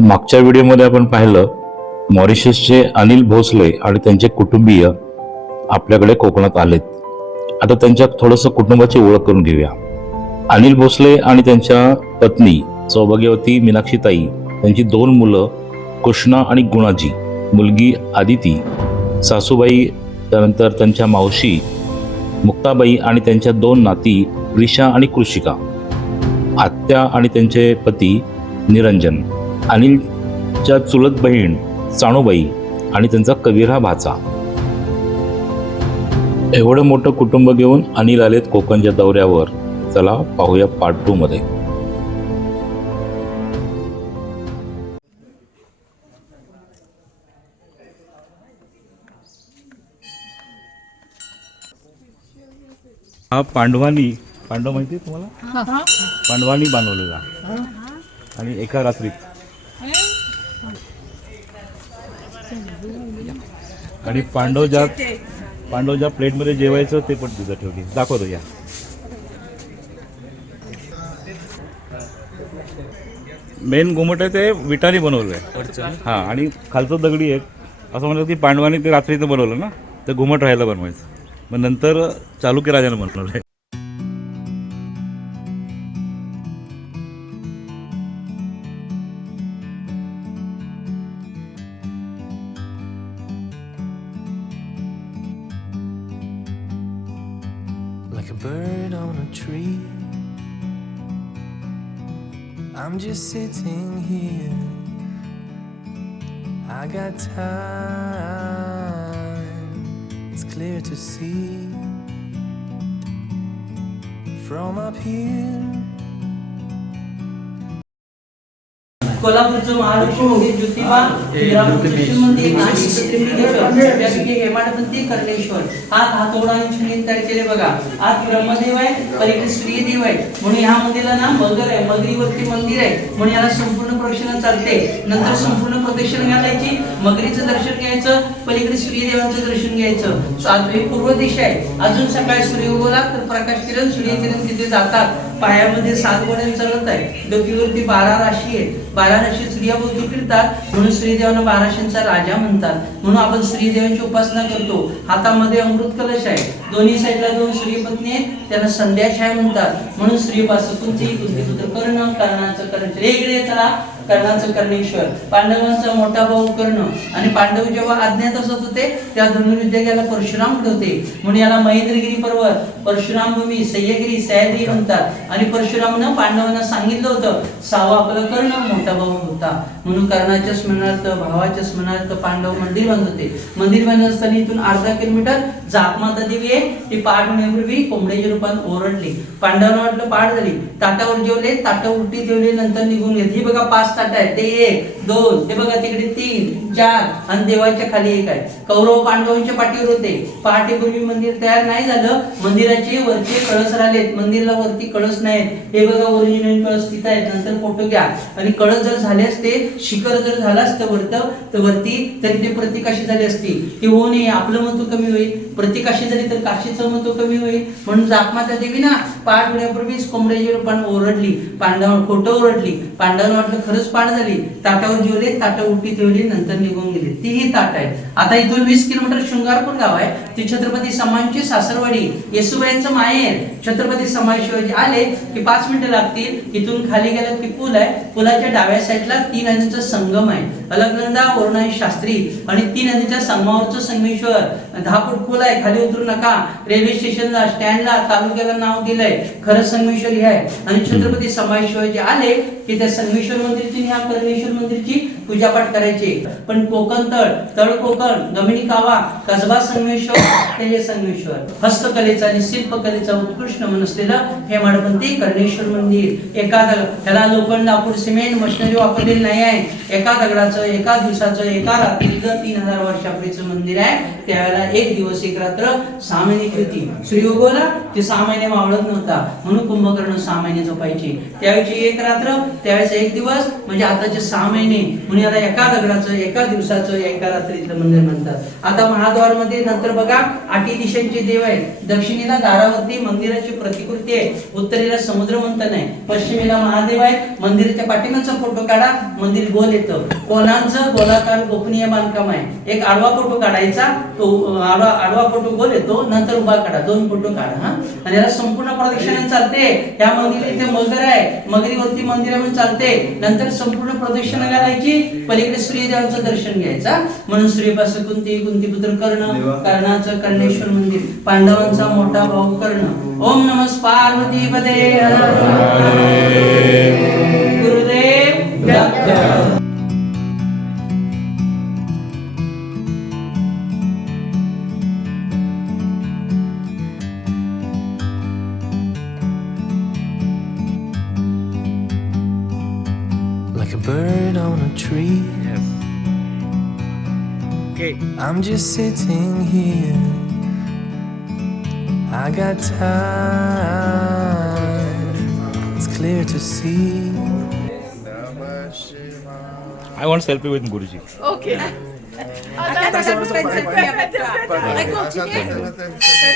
मागच्या व्हिडिओमध्ये आपण पाहिलं मॉरिशसचे अनिल भोसले आणि त्यांचे कुटुंबीय आपल्याकडे कोकणात आलेत. आता त्यांच्या थोडंसं कुटुंबाची ओळख करून घेऊया. अनिल भोसले आणि त्यांच्या पत्नी सौभाग्यवती मीनाक्षीताई त्यांची दोन मुलं कृष्णा आणि गुणाजी. मुलगी आदिती सासूबाई त्यानंतर त्यांच्या मावशी मुक्ताबाई आणि त्यांच्या दोन नाती रिषा आणि कृषिका. आत्या आणि त्यांचे पती निरंजन. अनिलच्या चुलत बहीण साणूबाई आणि त्यांचा कविरा भाचा. एवढं मोठं कुटुंब घेऊन अनिल आलेत कोकणच्या दौऱ्यावर. चला पाहूया पार्ट टू मध्ये. हा पांडवानी पांडव माहिती तुम्हाला? पांडवानी बांधवलेला आणि एका रात्रीत. आणि पांडव ज्या पांडव ज्या प्लेटमध्ये जेवायचं ते पण तिथं ठेवली. दाखवतो या. मेन घुमट आहे ते विटाने बनवलं आहे हां आणि खालचं दगडी आहे. असं म्हणलं की पांडवाने ते रात्रीचं बनवलं ना? तर घुमट राहायला बनवायचं. मग नंतर चालुक्य राजाने बनवलं आहे कोल्हापूरचं महालक्ष्मी मंदिर ज्योतिबा हेमाडपंथी कर्णेश्वर हात हातोडा आणि छुरी तयार केले बघा. आत ब्रह्मदेव आहे पलीकडे सूर्यदेव आहे. म्हणून ह्या मंदिराला ना मगर आहे मगरीवरती मंदिर आहे. म्हणून याला संपूर्ण प्रदक्षिणा चालते. नंतर संपूर्ण प्रदक्षिणा घालायची मगरीचं दर्शन घ्यायचं पलीकडे सूर्यदेवांचं दर्शन घ्यायचं. पूर्व दिशा आहे. अजून सकाळी सूर्य उगवला तर प्रकाश किरण सूर्यकिरण तिथे जातात. पायामध्ये सात वडे चालत आहे. डोकीवरती बारा राशी आहे बारा राशी सूर्याभोवती फिरतात. म्हणून श्रीदेवांना बाराशींचा राजा म्हणतात. म्हणून आपण श्रीदेवांची उपासना करतो. हातामध्ये अमृत कलश आहे. दोन्ही साईडला दोन श्रीपत्नी आहेत. त्यांना संध्याछाय म्हणतात. म्हणून श्रीपासून तुमची तुमची कर्ण कारणाचं कर्ण वेगळे चला. कर्णाचं कर्णेश्वर. पांडवांचा मोठा भाऊ कर्ण. आणि पांडव जेव्हा अज्ञात असत होते त्या धनुर्विद्या याला परशुराम होते म्हणून याला महेंद्रगिरी पर्वत परशुराम भूमी सह्यगिरी सह्याद्री म्हणतात. आणि परशुरामनं पांडवांना सांगितलं होतं सावा आपला कर्ण मोठा भाऊ होता. म्हणून कर्णाच्या स्मरणार्थ भावाच्या स्मरणार्थ पांडव मंदिर बांधत. होते मंदिर बांधत असताना इथून अर्धा किलोमीटर जातमाता देवी आहे. ती पाठ होण्यापूर्वी कोंबड्याच्या रूपात ओरडली. पांडवांना वाटलं पाठ झाली. ताटावर जेवले ताटा उलटी जेवले नंतर निघून घेतली ही बघा पाच सात आहे ते एक दोन ते बघा तिकडे तीन चार आणि देवाच्या खाली एक आहे. कौरव पांडवांच्या पाठीवर होते. पहाटेपूर्वी मंदिर तयार नाही झालं. मंदिराचे वरचे कळस राहिलेत. मंदिराला वरती कळस नाहीत हे बघा ओरिजिनल कळस तिथं आहेत नंतर फोटो घ्या. आणि कळस जर झाले असते शिखर जर झाला असतं वरतं तर वरती तरी ते प्रतिकाशी झाली असती. ती होऊ नये आपलं महत्त्व कमी होईल. प्रतिकाशी झाली तर काशीचं महत्त्व कमी होईल. म्हणून जाकमाता देवी ना पाठ होण्यापूर्वीच कोंबड्याची रूपान ओरडली. पांडव खोटं ओरडली. पांडवांना वाटलं खरंच पाठ झाली ताटावर जेवले ताटं उलटी ठेवली नंतर निघून गेले. तीही ताट आहे आता इथून वीस किलोमीटर शृंगारपूर गाव आहे. ती छत्रपती समाजची सासरवाडी. येसुबाईंचं माहेर छत्रपती समाज शिवाजी आले की पाच मिनिटं लागतील. इथून खाली गेलं की पूल आहे. पुलाच्या डाव्या साईडला तीन नदीचा संगम आहे. अलगनंदा वरुणाई शास्त्री आणि तीन नदीच्या संगमावरचं संगमेश्वर. दहा फूट पूल आहे. खाली उतरू नका. रेल्वे स्टेशनला स्टँडला तालुक्याला नाव दिलंय. खरं संगमेश्वर हे आहे. आणि छत्रपती समाज शिवाजी आले की त्या संगमेश्वर मंदिरची आणि ह्या परमेश्वर मंदिरची पूजापाठ करायचे. पण कोकण तळ तळ कोकण गमिणी कावा कसबा संगमेश्वर ते हे संगमेश्वर. हस्तकलेचं आणि शिल्पकलेचा उत्कृष्ट मन असलेलं हे मडपंथी कर्णेश्वर मंदिर. एका दगड त्याला लोखंड लाकूड सिमेंट मशिनरी वापरलेली नाही आहे. एका दगडाचं एका दिवसाचं एका रात्रीचं तीन हजार वर्षापूर्वीचं मंदिर आहे. त्यावेळेला एक दिवस एक रात्र सहा महिन्याची होती. सूर्य उगवला ते सहा महिने मावळत नव्हता. म्हणून कुंभकर्ण सहा महिने झोपायचे. त्यावेळी एक रात्र त्यावेळेस एक दिवस म्हणजे आताचे सहा महिने. म्हणून याला एका दगडाचं एका दिवसाचं एका रात्रीचं मंदिर म्हणतात. आता महाद्वारमध्ये नंतर बघा आठी दिशांचे देव आहेत. दक्षिणेला दारावरती मंदिराची प्रतिकृती आहे. उत्तरेला समुद्र मंथन आहे. पश्चिमेला महादेव आहे मंदिराच्या पाठीमागचा फोटो काढा मंदिर गोल येतं. कोणाचं? गोलाकार गोपनीय बांधकाम आहे. एक आडवा फोटो काढायचा तो आडवा आडवा फोटो गोल येतो नंतर उभा काढा. दोन फोटो काढा हा. आणि याला संपूर्ण प्रदक्षिणा चालते. या मंदिर इथे मगर आहे. मगरीवरती मंदिर म्हणून चालते. नंतर संपूर्ण प्रदक्षिणा घालायची. पलीकडे सूर्यदेवांचं दर्शन घ्यायचा. म्हणून सूर्यपास कुंती कुंती पुत्र कर्ण कर्णाचं कर्णेश्वर मंदिर पांडवांचा मोठा भाऊ कर्ण. ओम नमः पार्वती पदे Gurudev I'm just sitting here. I got time. It's clear to see. I want selfie with Guruji. Okay.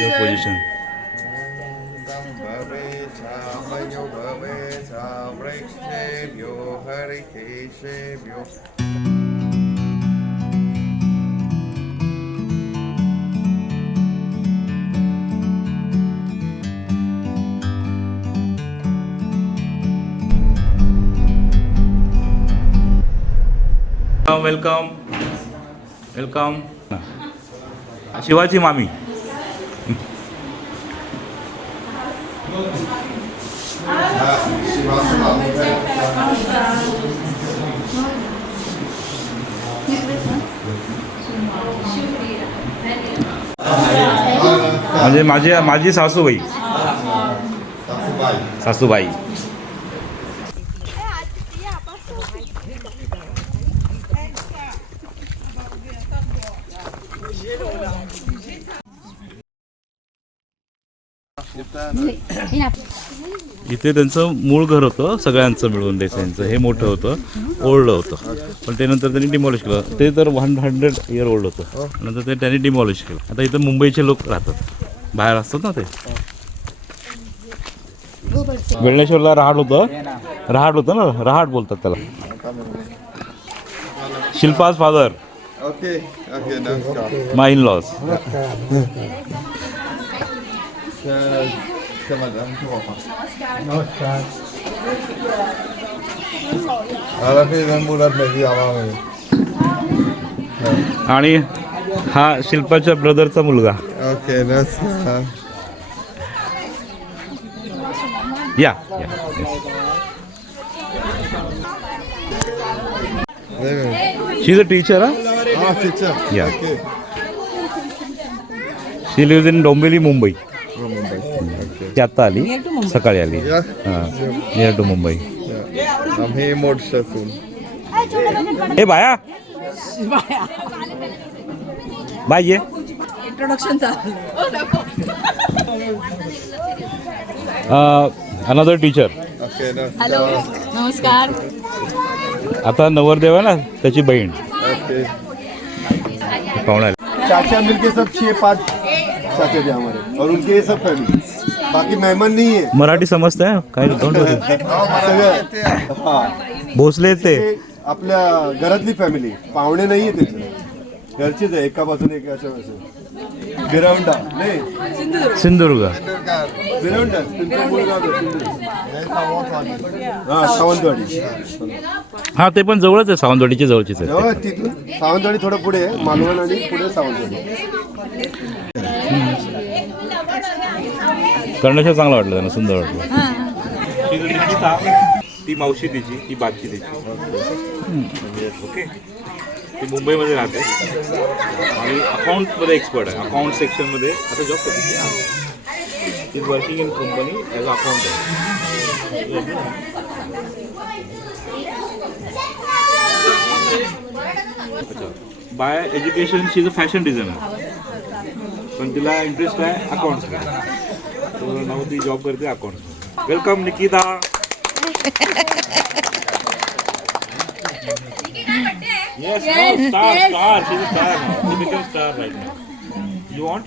Your position. Welcome welcome Shivaji मामी. म्हणजे माझी माझी सासूबाई. सासूबाई. इथे त्यांचं मूळ घर होतं सगळ्यांचं मिळून देसाईंचं. हे मोठं होतं ओल्ड होतं. पण ते नंतर त्यांनी डिमॉलिश केलं. ते तर वन हंड्रेड इयर ओल्ड होतं. नंतर ते त्यांनी डिमॉलिश केलं. आता इथं मुंबईचे लोक राहतात. बाहेर असतात ना ते. वेळणेश्वरला रहाट होतं. रहाट होतं ना? रहाट बोलतात त्याला. शिल्पाज फादर. ओके ओके नमस्कार. माय इन लॉस आम्हाला आणि हा शिल्पाच्या ब्रदरचा मुलगा. ओके नमस्कार. या या. She is a teacher. Okay she lives in Dombivli Mumbai ती आत्ता आली सकाळी आली. हां नियर टू मुंबई आम्ही मोठशातून ए बाया. बाय. ये. Introduction another teacher okay hello नमस्कार. आता नवरदेव आहे ना त्याची बहीण. ओके पाहुणा चाचा मिलके सब छह पाँच चाचा जी हमारे. और उनके ये सब फैमिली बाकी मेहमान नहीं है मराठी समजतंय? काय डोंट वरी सगळं हा. भोसले ते ते आपल्या घरातली फॅमिली पाहुणे नाही आहे त्याचे घरचीच आहे एका बाजूने एक अशा असं गिरवंडा नाही. सिंधुदुर्ग. गिरवंडा तुमचं मूळ गाव आहे, सिंधुदुर्ग. हा सावंतवाडी. हा ते पण जवळच आहे सावंतवाडीची जवळचीच आहे. जवळ तिथून. सावंतवाडी थोडं पुढे आहे. मालवण आणि पुढे सावंतवाडी. कर्णेश्वर चांगलं वाटलं त्यांना सुंदर वाटलं. ती मावशी तिची ती बाची तिची. ओके ती मुंबईमध्ये राहते. आणि अकाउंटमध्ये एक्सपर्ट आहे. अकाउंट सेक्शनमध्ये आता जॉब करते. Is working in company as accountant अच्छा. By education she is a fashion designer पण तिला इंटरेस्ट आहे अकाउंट्सकडे तर नाव ती जॉब करते accounts welcome Nikita Yes, no, star, star. She's a star now. She becomes star right now. You want?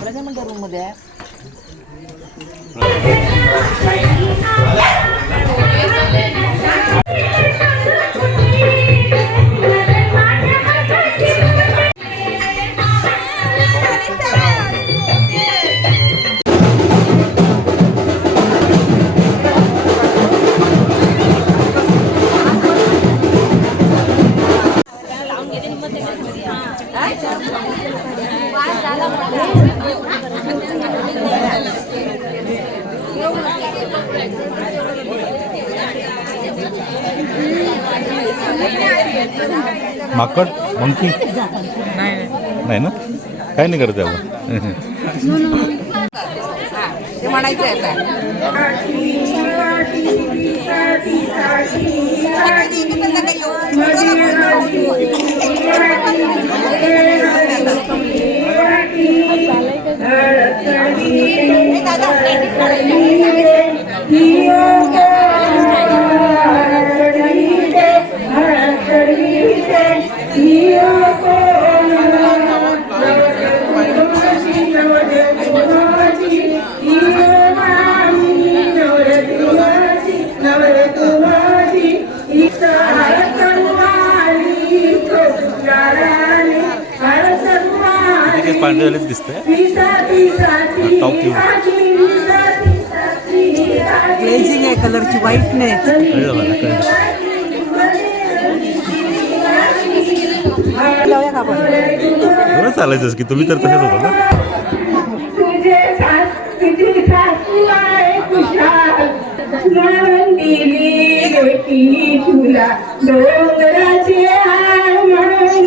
Wala naman garong mo, Def. माकड monkey. नाही ना? काय नाही करत ते म्हणायचं आता पांढरे दिसतंय. टॉप ग्लेझिंग आहे कलरची व्हाईटनेस लावूया का आपण? बरं चालायचंच की तुम्ही तर तसेच होता ना? डोंगराची म्हणून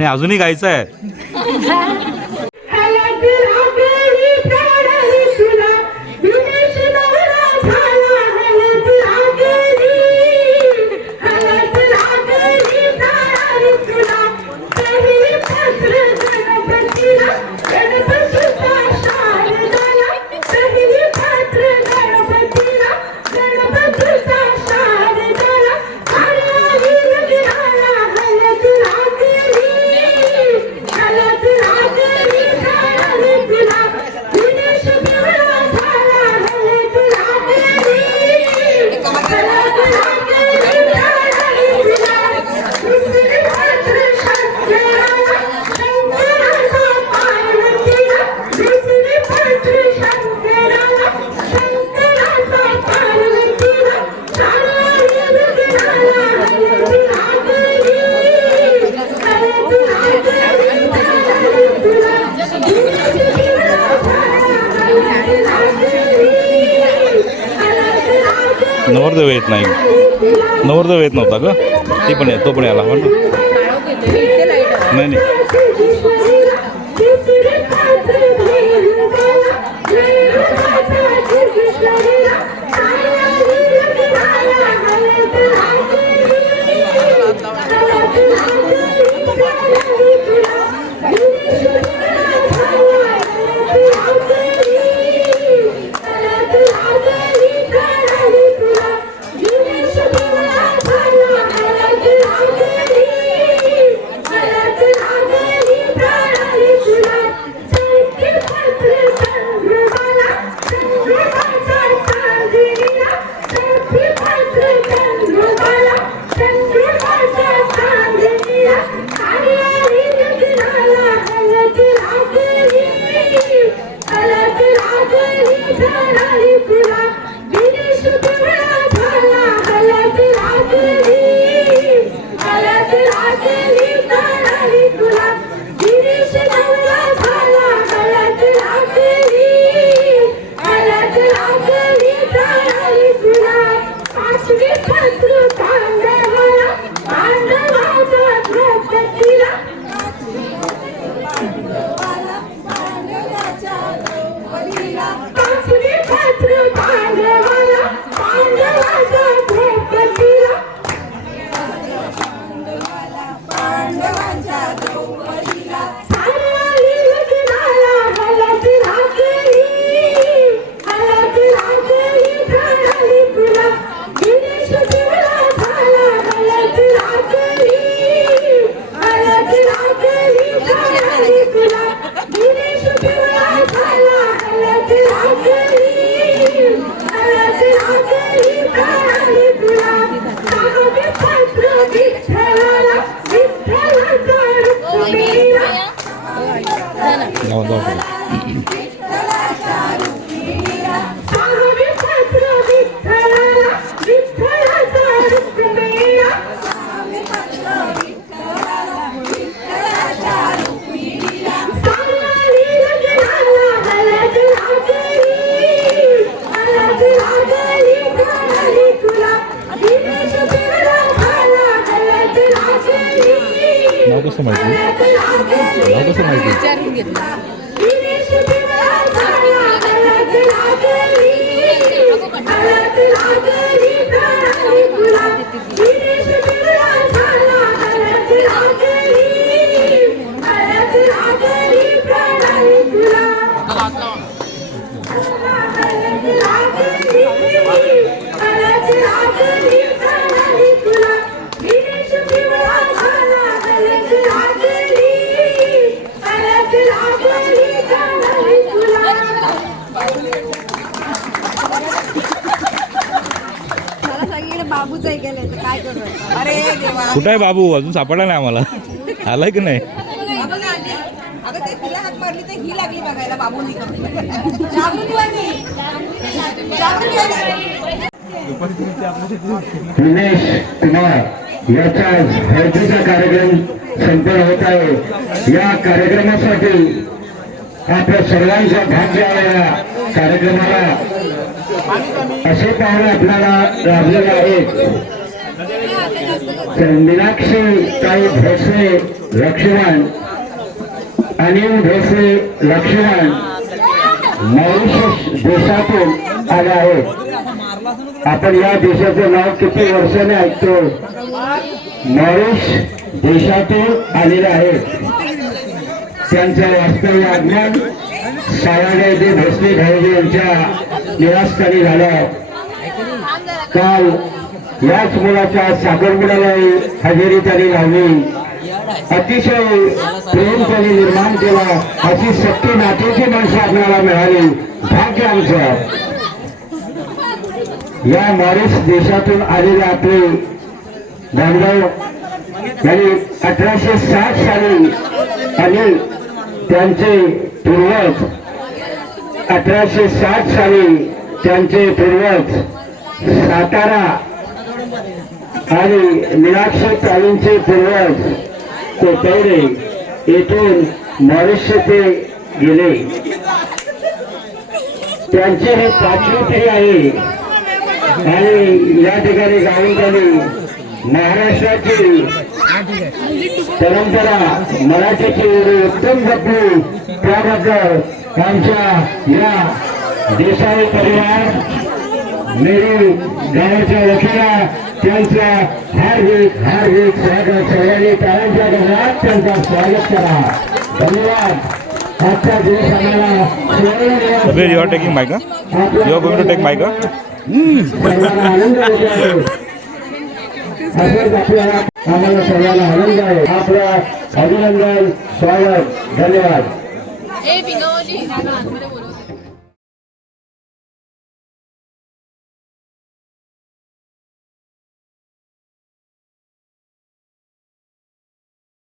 आणि अजूनही गायचं आहे. नवरदेव येत नाही. नवरदेव येत नव्हता का ते पण तो पण याला नाही नाही. कुठं आहे बाबू? अजून सापडला नाही आम्हाला. आलाय की नाही? दिनेश कुमार याचा हळदीचा कार्यक्रम संपन्न होत आहे. या कार्यक्रमासाठी आपल्या सर्वांचा भाग घ्यावा कार्यक्रमाला. असे पाहणे आपल्याला लाभलेले आहेत. मीनाक्षी ताई भोसले लक्ष्मण अनिल भोसले लक्ष्मण मॉरिशस देशातून आले आहेत. आपण या देशाचं नाव किती वर्षाने ऐकतो? मॉरिश देशातून आलेले आहेत. त्यांचं वास्तव्य आगमन सायादेव भोसले भाऊजी यांच्या निवासस्थानी झालं. काल याच मुलाच्या साखरपुड्याला हजेरी त्यांनी लावली. अतिशय प्रेम त्यांनी निर्माण केला. अशी सत्य नात्याची माणसं आपल्याला मिळाली. भाग्य आमचं. या मॉरिस देशातून आलेले आपले बांधव यांनी अठराशे साठ साली आणि त्यांचे पूर्वज अठराशे साठ साली त्यांचे पूर्वज सातारा आणि मीनाक्षी ताईंचे पूर्वज कोतवडे येथून मॉरिस ते गेले. त्यांची ही पाचवी पिढी आहे. आणि या ठिकाणी गावी त्यांनी महाराष्ट्राची परंपरा मराठीची उत्तम जपली त्याबद्दल आमच्या या देशाई परिवार मेरी गावाच्या वतीला त्यांचा हार्दिक हार्दिक स्वागत सर्वांनी टाळ्यांच्या गजरात त्यांचं स्वागत करा। धन्यवाद। आजचा दिवस आम्हाला सुवर्ण दिवस Abir, you are taking mic, huh? You are going to take mic, huh? सर्वांना आनंद होत आहे आम्हाला सर्वांना आनंद आहे आपलं अभिनंदन स्वागत धन्यवाद।